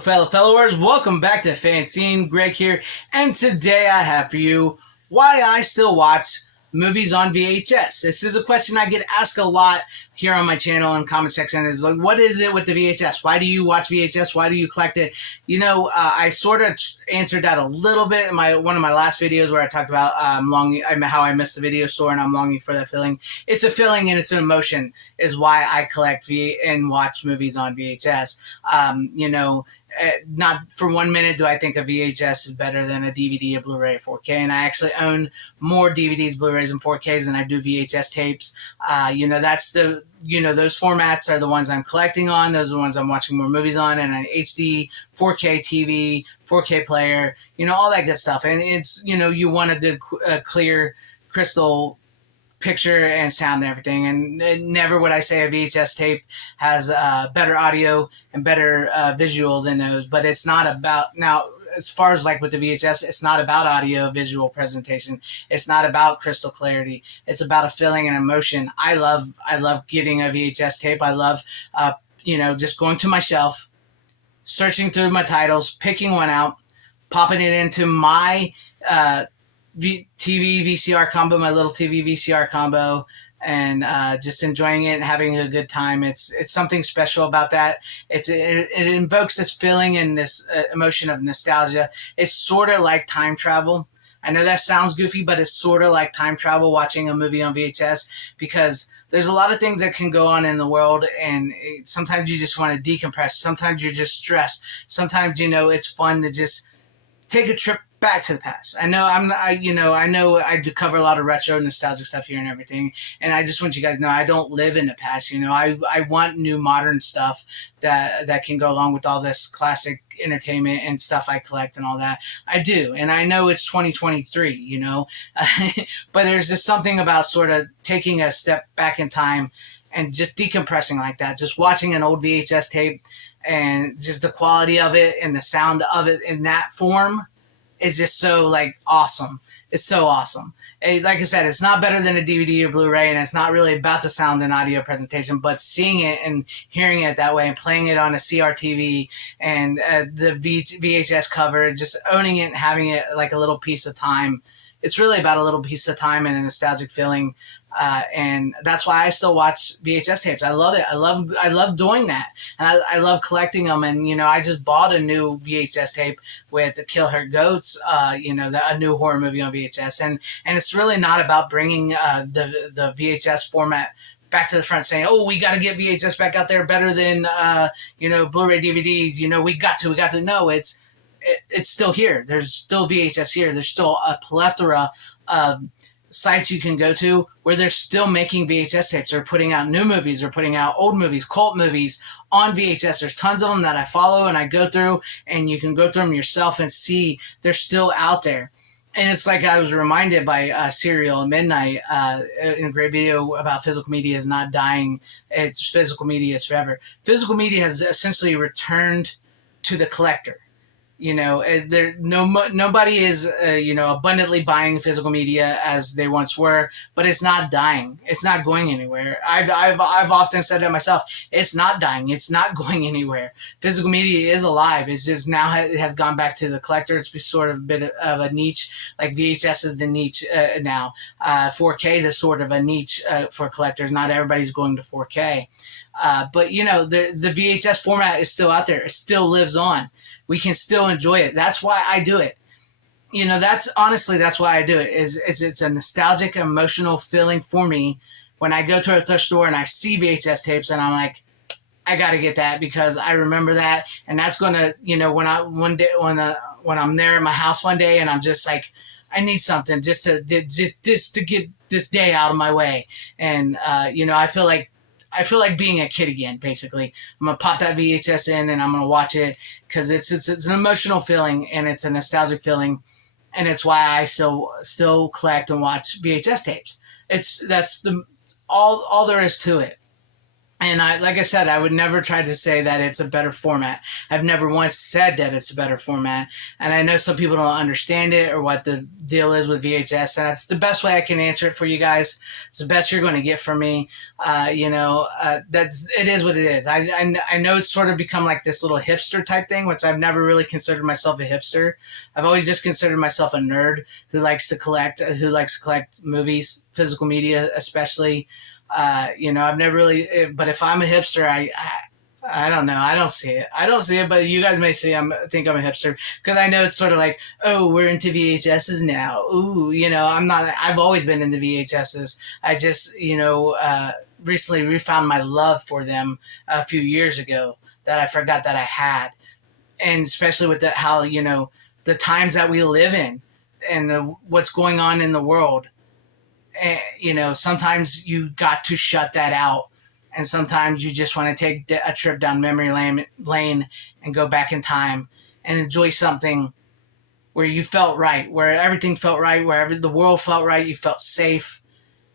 Followers, welcome back to FanZcene. Greg here, and today I have for you why I still watch movies on VHS. This is a question I get asked a lot here on my channel and comment section. Is like, what is it with the VHS? Why do you watch VHS? Why do you collect it? I sort of answered that a little bit in one of my last videos where I talked about how I missed the video store and I'm longing for that feeling. It's a feeling and it's an emotion is why I collect and watch movies on VHS. Not for 1 minute do I think a VHS is better than a DVD, a Blu-ray, a 4K, and I actually own more DVDs, Blu-rays, and 4Ks than I do VHS tapes. Those formats are the ones I'm collecting on. Those are the ones I'm watching more movies on, and an HD, 4K TV, 4K player, all that good stuff. And it's, you want a good, clear, crystal picture and sound and everything, and never would I say a VHS tape has better audio and better visual than those. But it's not about, now as far as like with the VHS, it's not about audio visual presentation, it's not about crystal clarity, it's about a feeling and emotion. I love getting a VHS tape. I love just going to my shelf, searching through my titles, picking one out, popping it into my TV VCR combo, my little TV VCR combo, and just enjoying it and having a good time. It's something special about that. It invokes this feeling and this emotion of nostalgia. It's sort of like time travel. I know that sounds goofy, but it's sort of like time travel watching a movie on VHS, because there's a lot of things that can go on in the world, and sometimes you just want to decompress. Sometimes you're just stressed. Sometimes, it's fun to just take a trip back to the past. I know I do cover a lot of retro nostalgic stuff here and everything, and I just want you guys to know I don't live in the past. I want new modern stuff that can go along with all this classic entertainment and stuff I collect and all that. I do, and I know it's 2023, but there's just something about sort of taking a step back in time and just decompressing like that, just watching an old VHS tape and just the quality of it and the sound of it in that form is just so awesome. It's so awesome. Like I said, it's not better than a DVD or Blu-ray, and it's not really about the sound and audio presentation, but seeing it and hearing it that way and playing it on a CRTV and the VHS cover, just owning it and having it like a little piece of time. It's really about a little piece of time and a nostalgic feeling. And that's why I still watch VHS tapes. I love it. I love doing that. And I love collecting them. And, I just bought a new VHS tape with the Kill Her Goats, a new horror movie on VHS. And it's really not about bringing the VHS format back to the front, saying, oh, we got to get VHS back out there better than, Blu-ray DVDs. We got to. No, it's still here. There's still VHS here. There's still a plethora of sites you can go to where they're still making VHS tapes. They're putting out new movies. They're putting out old movies, cult movies on VHS. There's tons of them that I follow and I go through, and you can go through them yourself and see they're still out there. And it's like I was reminded by Serial at Midnight in a great video about physical media is not dying. It's physical media is forever. Physical media has essentially returned to the collector. Nobody is abundantly buying physical media as they once were, but it's not dying. It's not going anywhere. I've often said that myself. It's not dying. It's not going anywhere. Physical media is alive. It's just now it has gone back to the collector. It's sort of a bit of a niche. Like VHS is the niche now. 4K is sort of a niche for collectors. Not everybody's going to 4K. But the VHS format is still out there. It still lives on. We can still enjoy it. That's why I do it. That's why I do it. It's a nostalgic, emotional feeling for me when I go to a thrift store and I see VHS tapes and I'm like, I got to get that because I remember that, and that's gonna, when I'm there at my house one day and I'm just like, I need something just to get this day out of my way, and I feel like being a kid again, basically. I'm going to pop that VHS in and I'm going to watch it because it's an emotional feeling and it's a nostalgic feeling, and it's why I still collect and watch VHS tapes. That's all there is to it. And like I said, I would never try to say that it's a better format. I've never once said that it's a better format. And I know some people don't understand it or what the deal is with VHS. And that's the best way I can answer it for you guys. It's the best you're going to get from me. It is what it is. I know it's sort of become like this little hipster type thing, which I've never really considered myself a hipster. I've always just considered myself a nerd who likes to collect movies, physical media, especially. I've never really, but if I'm a hipster, I don't know. I don't see it. I don't see it, but you guys may think I'm a hipster because I know it's sort of like, oh, we're into VHSs now. Ooh, I'm not, I've always been into VHSs. I just, recently refound my love for them a few years ago that I forgot that I had. And especially with how, the times that we live in and what's going on in the world. Sometimes you got to shut that out, and sometimes you just want to take a trip down memory lane and go back in time and enjoy something where you felt right, where everything felt right, where the world felt right, you felt safe.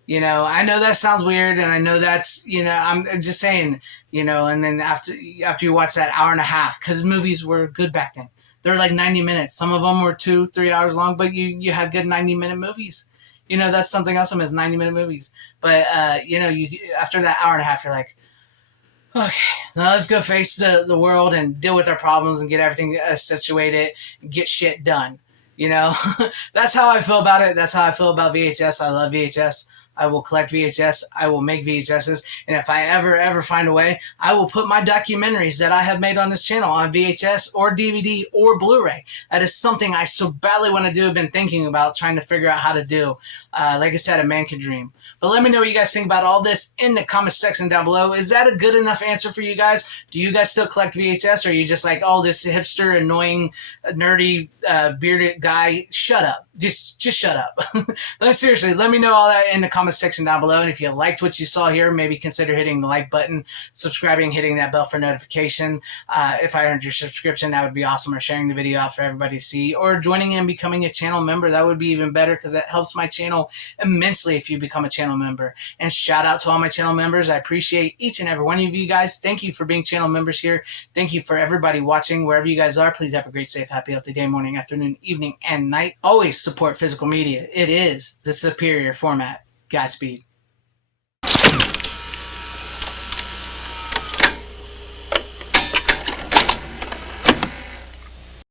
I know that sounds weird, and I know that's, I'm just saying, and then after you watch that hour and a half, because movies were good back then. They were like 90 minutes. Some of them were 2-3 hours long, but you had good 90-minute movies. That's something else is 90-minute movies. But, after that hour and a half, you're like, okay, now let's go face the world and deal with our problems and get everything situated and get shit done. That's how I feel about it. That's how I feel about VHS. I love VHS. I will collect VHS. I will make VHSs. And if I ever find a way, I will put my documentaries that I have made on this channel on VHS or DVD or Blu-ray. That is something I so badly want to do. I've been thinking about trying to figure out how to do. Like I said, a man can dream. But let me know what you guys think about all this in the comment section down below. Is that a good enough answer for you guys? Do you guys still collect VHS? Or are you just like, oh, this hipster, annoying, nerdy, bearded guy? Shut up. Just shut up. Seriously, let me know all that in the comment section down below. And if you liked what you saw here, maybe consider hitting the like button, subscribing, hitting that bell for notification. If I earned your subscription, that would be awesome. Or sharing the video out for everybody to see. Or joining and becoming a channel member. That would be even better because that helps my channel immensely if you become a channel member. And shout out to all my channel members. I appreciate each and every one of you guys. Thank you for being channel members here. Thank you for everybody watching wherever you guys are. Please have a great, safe, happy, healthy day, morning, afternoon, evening, and night. Always support physical media. It is the superior format. Godspeed.